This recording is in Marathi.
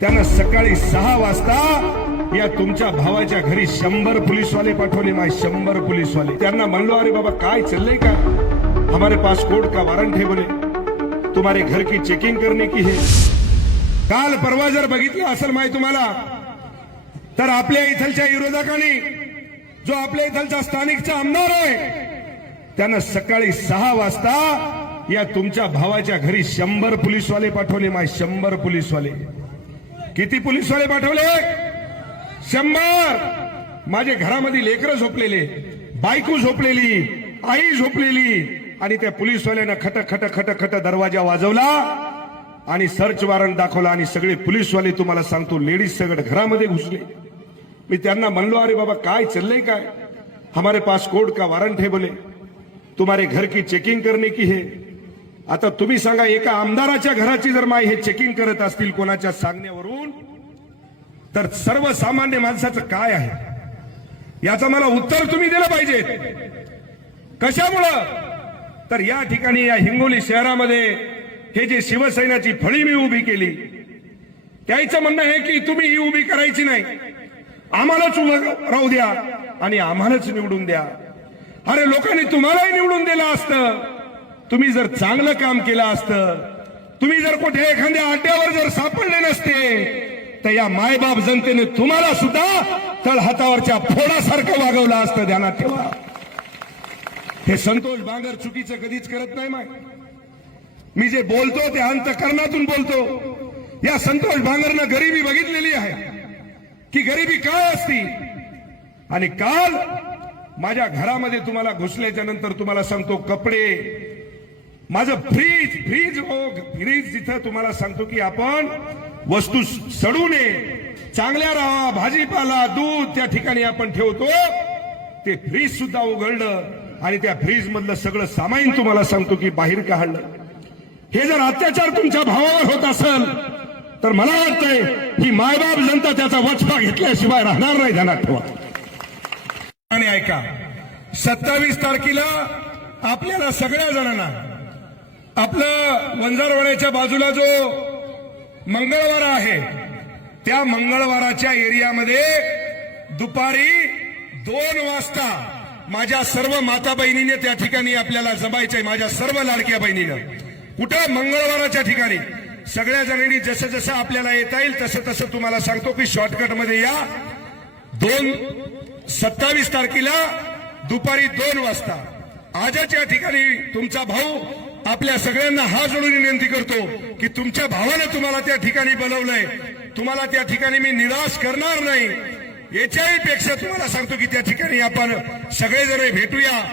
त्यांना सकाळी सहा वाजता या तुमच्या भावाच्या घरी शंभर पोलीसवाले पाठवले माय शंभर पोलीसवाले त्यांना म्हणलो अरे बाबा काय चाललंय का हमारे पास कोर्ट का वारंट है बोले तुम्हारे घर की चेकिंग करने की है काल परवा जर बघितलं असेल माय तुम्हाला तर आपल्या इथलच्या विरोधकांनी जो आपल्या इथलचा स्थानिकचा आमदार आहे त्यांना सकाळी सहा वाजता या तुमच्या भावाच्या घरी शंभर पोलीसवाले पाठवले माय शंभर पोलीसवाले किती पोलीसवाले पाठवले शंभर माझे घरामध्ये लेकरं झोपलेले बायको झोपलेली आई झोपलेली आणि त्या पोलीसवाल्यानं खट खट खट खट दरवाजा वाजवला आणि सर्च वॉरंट दाखवला आणि सगळे पोलीसवाले तुम्हाला सांगतो लेडीज सगळं घरामध्ये घुसले मी त्यांना म्हणलो अरे बाबा काय चाललंय काय हमारे पास कोर्ट का वारंट है बोले तुम्हारे घर की चेकिंग करने की है आता तुम्ही सांगा एका आमदाराच्या घराची जर माय हे चेकिंग करत असतील कोणाच्या सांगण्यावरून तर सर्वसामान्य माणसाचं काय आहे याचं मला उत्तर तुम्ही दिलं पाहिजे कशामुळं तर या ठिकाणी या हिंगोली शहरामध्ये हे जे शिवसेनाची फळी मी उभी केली त्याचं म्हणणं आहे की तुम्ही ही उभी करायची नाही आम्हालाच उभं राहू द्या आणि आम्हालाच निवडून द्या अरे लोकांनी तुम्हालाही निवडून दिलं असतं तुम्ही जर चांगलं काम केलं असतं तुम्ही जर कुठे एखाद्या आड्यावर जर सापडले नसते तर या मायबाप जनतेने तुम्हाला सुद्धा तळ हातावरच्या फोडासारखं वागवलं असतं ध्यानात ठेवा हे संतोष बांगर चुकीचं कधीच करत नाही माय मी जे बोलतो ते अंतकरणातून बोलतो या संतोष बांगरनं गरिबी बघितलेली आहे की गरिबी काय असती आणि काल माझ्या घरामध्ये तुम्हाला घुसल्याच्या नंतर तुम्हाला सांगतो कपडे माझं फ्रीज फ्रीज हो फ्रीज जिथं तुम्हाला सांगतो की आपण वस्तू सडू नये चांगल्या राहा भाजीपाला दूध त्या ठिकाणी आपण ठेवतो ते फ्रीज सुद्धा उघडलं आणि त्या फ्रीज मधलं सगळं सामाईन तुम्हाला सांगतो की बाहेर काढलं हे जर अत्याचार तुमच्या भावावर होत असेल तर मला वाटतंय की मायबाप जनता त्याचा वचपा घेतल्याशिवाय राहणार नाही ध्यानात ठेवा आणि ऐका सत्तावीस तारखेला आपल्याला सगळ्या जणांना आपला वंजारवाड्याच्या बाजूला जो मंगळवार आहे त्या मंगळवाराच्या एरियामध्ये दुपारी दोन वाजता माझ्या सर्व माता बहिणीने त्या ठिकाणी आपल्याला जमायचंय माझ्या सर्व लाडक्या बहिणीनं कुठं मंगळवाराच्या ठिकाणी सगळ्या जणांनी जसं जसं आपल्याला येता येईल तसं तसं तुम्हाला सांगतो की शॉर्टकटमध्ये या दोन सत्तावीस तारखेला दुपारी दोन वाजता आजच या ठिकाणी तुमचा भाऊ आपल्या सगळ्यांना हा जोडून विनंती करतो की तुमच्या भावानं तुम्हाला त्या ठिकाणी बोलवलंय तुम्हाला त्या ठिकाणी मी निराश करणार नाही याच्याही पेक्षा तुम्हाला सांगतो की त्या ठिकाणी आपण सगळेजण भेटूया